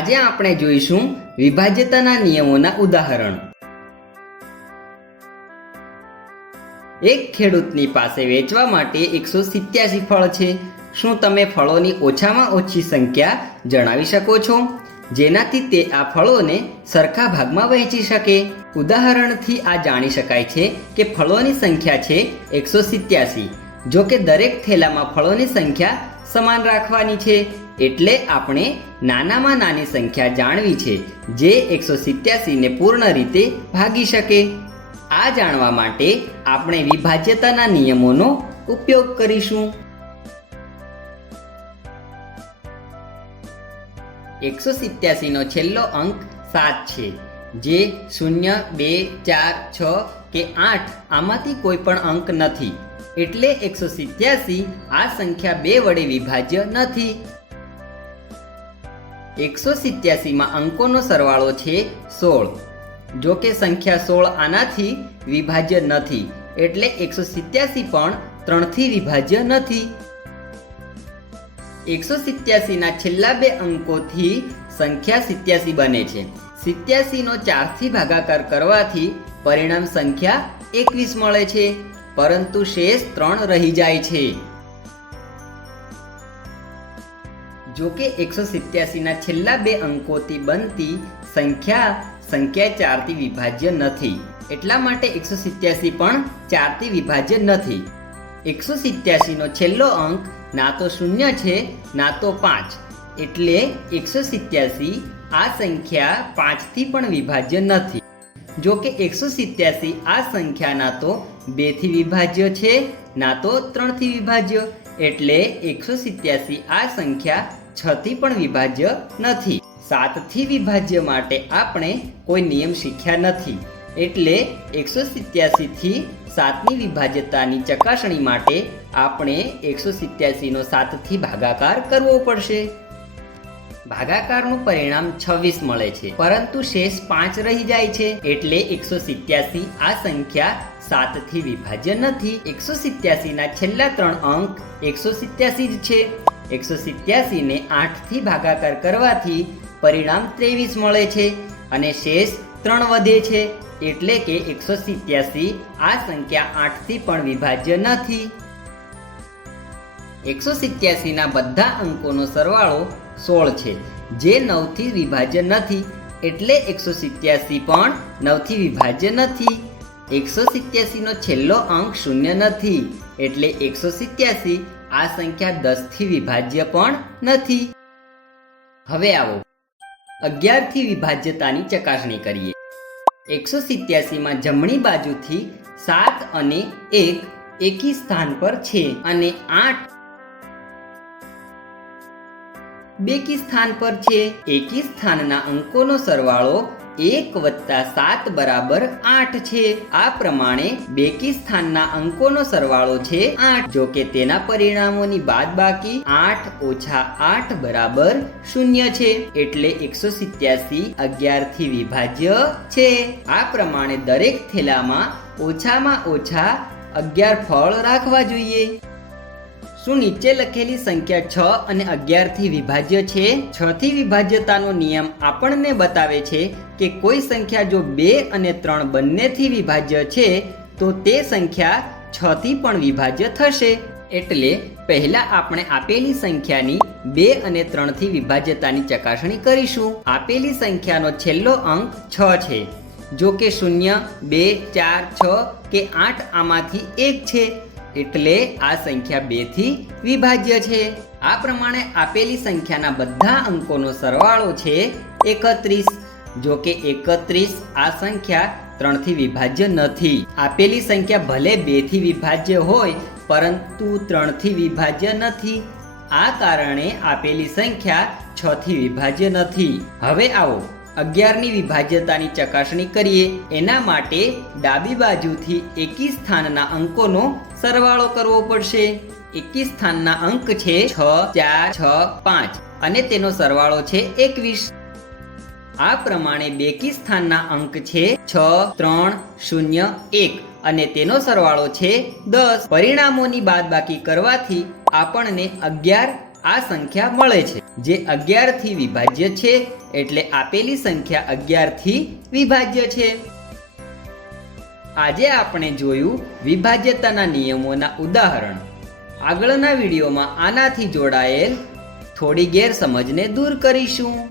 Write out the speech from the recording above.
આજે આપણે જોઈશું વિભાજ્યતાના નિયમોના ઉદાહરણ। એક ખેડૂતની પાસે વેચવા માટે 187 ફળ છે। શું તમે ફળોની ઓછામાં ઓછી સંખ્યા જણાવી શકો છો, જેનાથી તે આ ફળોને સરખા ભાગમાં વહેંચી શકે? ઉદાહરણથી આ જાણી શકાય છે કે ફળોની સંખ્યા છે 187। જો કે દરેક થેલામાં ફળોની સંખ્યા સમાન રાખવાની છે, એટલે આપણે નાનામાં નાની સંખ્યા જાણવી છે જે 187 ને પૂર્ણ રીતે ભાગી શકે। આ જાણવા માટે આપણે વિભાજ્યતાના નિયમોનો ઉપયોગ કરીશું। 187 નો છેલ્લો અંક 7 છે, જે 0, 2, 4, 6 કે 8 આમાંથી કોઈ પણ અંક નથી, એટલે 187 આ સંખ્યા 2 વડે વિભાજ્ય નથી। 187 માં અંકોનો સરવાળો છે 16। જો કે સંખ્યા 16 આનાથી વિભાજ્ય નથી, એટલે 187 પણ 3 થી વિભાજ્ય નથી। 187 ના છેલ્લા 2 અંકોથી સંખ્યા 87 બને છે। 87 નો 4 થી ભાગાકાર કરવાથી પરિણામ સંખ્યા 21 મળે છે, પરંતુ શેષ 3 રહી જાય છે। જો કે 187 ના છેલ્લા 2 અંકોથી બનતી સંખ્યા 4 થી વિભાજ્ય નથી, એટલા માટે 187 પણ 4 થી વિભાજ્ય નથી। 187 નો છેલ્લો અંક ના તો 0 છે ના તો 5, એટલે 187 આ સંખ્યા 5 થી પણ વિભાજ્ય નથી। જો કે 187 આ સંખ્યા ના તો 2 થી વિભાજ્ય છે ના તો 3 થી વિભાજ્ય, એટલે 187 આ સંખ્યા 6 થી પણ વિભાજ્ય નથી। 7 થી વિભાજ્ય માટે આપણે કોઈ નિયમ શીખ્યા નથી, એટલે 187 થી 7 ની વિભાજ્યતાની ચકાસણી માટે આપણે 187 નો 7 થી ભાગાકાર કરવો પડશે। ભાગાકારનું પરિણામ 26 મળે છે, પરંતુ શેષ 5 રહી જાય છે, એટલે 187 આ સંખ્યા 7 થી વિભાજ્ય નથી। 187 ના છેલ્લા 3 અંક 187 જ છે। 187 ને 8 થી ભાગાકાર કરવાથી પરિણામ 23 મળે છે અને શેષ 3 વધે છે, એટલે કે 187 આ સંખ્યા 8 થી પણ વિભાજ્ય નથી। 187 ના બધા અંકોનો સરવાળો 16 છે, જે 9 થી વિભાજ્ય નથી, એટલે 187 પણ 9 થી વિભાજ્ય નથી। 187 નો છેલ્લો અંક 0 નથી, એટલે 187 આ સંખ્યા 10 થી વિભાજ્ય પણ નથી। હવે આવો 11 થી વિભાજ્યતાની ચકાસણી કરીએ। 187 માં જમણી બાજુથી 7 અને 1 એકી સ્થાન પર છે અને 8 બેકી સ્થાન પર છે। એકી સ્થાનના અંકોનો સરવાળો 1 + 7 = 8 છે। આ પ્રમાણે બેકી સ્થાનના અંકોનો સરવાળો છે 8। જો કે તેના પરિણામોની બાદબાકી 8 - 8 = 0 છે, એટલે 187 11 થી વિભાજ્ય છે। આ પ્રમાણે દરેક થેલામાં ઓછામાં ઓછા 11 ફળ રાખવા જોઈએ। શું નીચે લખેલી સંખ્યા 6 અને 11 થી વિભાજ્ય છે? 6 થી વિભાજ્યતાનો નિયમ આપણને બતાવે છે કે કોઈ સંખ્યા જો 2 અને 3 બંનેથી વિભાજ્ય છે તો તે સંખ્યા 6 થી પણ વિભાજ્ય થશે। એટલે પહેલા આપણે આપેલી સંખ્યાની 2 અને 3 થી વિભાજ્યતાની ચકાસણી કરીશું। આપેલી સંખ્યાનો છેલ્લો અંક 6 છે। જો કે 0, 2, 4, 6 કે 8 આમાંથી 1 છે, એટલે આ સંખ્યા 2 થી વિભાજ્ય છે। આ પ્રમાણે આપેલી સંખ્યાના બધા અંકોનો સરવાળો છે 31। જો કે 31 આ સંખ્યા 3 થી વિભાજ્ય નથી। આપેલી સંખ્યા ભલે 2 થી વિભાજ્ય હોય, પરંતુ 3 થી વિભાજ્ય નથી। આ કારણે આપેલી સંખ્યા 6 થી વિભાજ્ય નથી। હવે આવો 11 ની વિભાજ્યતાની ચકાસણી કરીએ। એના માટે ડાબી બાજુથી એકી સ્થાનના અંકોનો સરવાળો કરવો પડશે। એકી સ્થાનના અંક છે 6, 4, 6, 5 અને તેનો સરવાળો છે 21। આ પ્રમાણે બેકી સ્થાનના અંક છે 6, 3, 0, 1 અને તેનો સરવાળો છે 10। પરિણામોની બાદબાકી કરવાથી આપણને 11 આ સંખ્યા મળે છે, જે 11 થી વિભાજ્ય છે, એટલે આપેલી સંખ્યા 11 થી વિભાજ્ય છે. આજે આપણે જોયું વિભાજ્યતાના નિયમોના ઉદાહરણ. આગળના વિડીયોમાં આનાથી જોડાયેલ થોડી ગેરસમજને દૂર કરીશું.